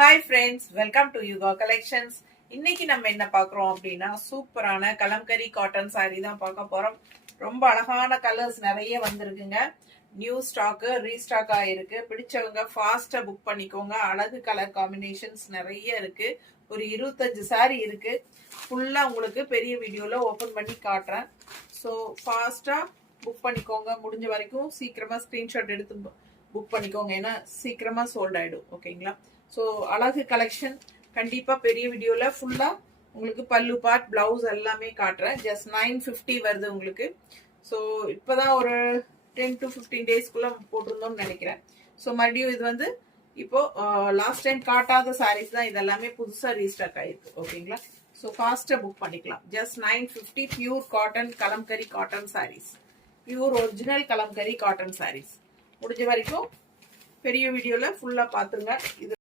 Hi friends, welcome to Yuga collections. இன்னைக்கு நம்ம என்ன பார்க்குறோம் அப்படின்னா சூப்பரான கலம்கரி காட்டன் சாரீ தான் பார்க்க போறோம். ரொம்ப அழகான கலர்ஸ் நிறைய வந்திருக்குங்க. நியூ ஸ்டாக்கு ரீஸ்டாக் ஆயிருக்கு. பிடிச்சவங்க ஃபாஸ்டா புக் பண்ணிக்கோங்க. அழகு கலர் காம்பினேஷன்ஸ் நிறைய இருக்கு. ஒரு 25 சாரீ இருக்கு. ஃபுல்லா உங்களுக்கு பெரிய வீடியோல ஓபன் பண்ணி காட்டுறேன். ஸோ ஃபாஸ்டா புக் பண்ணிக்கோங்க. முடிஞ்ச வரைக்கும் சீக்கிரமா ஸ்கிரீன்ஷாட் எடுத்து புக் பண்ணிக்கோங்க. ஏன்னா சீக்கிரமா சோல்ட் ஆயிடும். ஓகேங்களா? ஸோ அழகு கலெக்ஷன் கண்டிப்பா பெரிய வீடியோல ஃபுல்லா உங்களுக்கு பல்லு பார்ட் பிளவுஸ் எல்லாமே காட்டுறேன். ஜஸ்ட் 950 வருது உங்களுக்கு. ஸோ இப்போதான் ஒரு 10 to 15 டேஸ்க்குள்ள போட்டிருந்தோம்னு நினைக்கிறேன். ஸோ மறுபடியும் இது வந்து இப்போ லாஸ்ட் டைம் காட்டாத சாரீஸ் தான் இதெல்லாமே புதுசா ரீஸ்டாக் ஆயிருக்கு. ஓகேங்களா? ஸோ ஃபாஸ்டா புக் பண்ணிக்கலாம். Just 950 pure cotton Kalamkari cotton sarees, pure original Kalamkari cotton sarees. முடிஞ்ச வரைக்கும் பெரிய வீடியோல ஃபுல்லா பாத்துங்க. இது